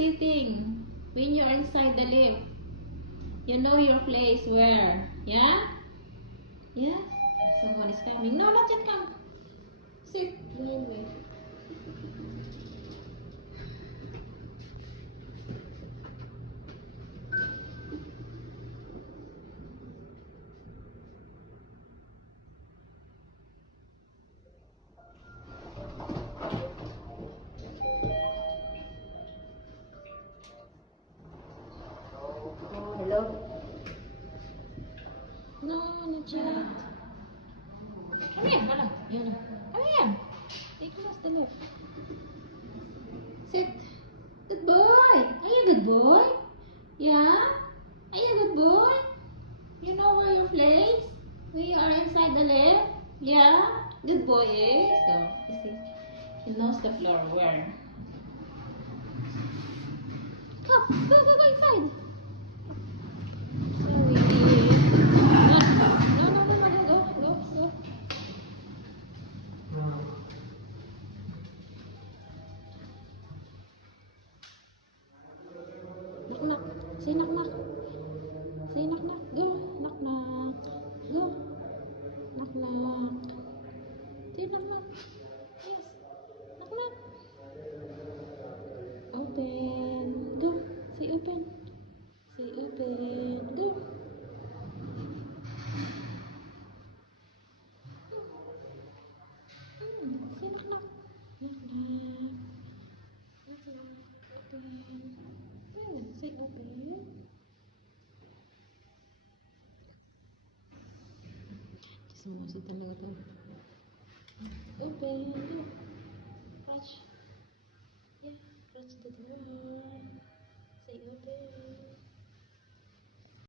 sitting when you're inside the lift. You know your place where. Yeah? Yes? Someone is coming. No, not yet come. Sit. Wait. Oh, hello? No, not yet. Come here, hala. Yan. Come here. Take close the lift. Sit. Good boy. Are you a good boy? Yeah? Are you a good boy? You know where your place? We are inside the lift. Yeah? Good boy, eh? So, you see, he knows the floor where. Come, go inside. Sorry. No, go. Knock. Say knock. Say knock. Go. Knock. Go. Knock. Say knock. Yes. Knock. Open. Go. Say open. Say open. Go. Say knock. Knock. Open. Say open. Semua sih talaga to.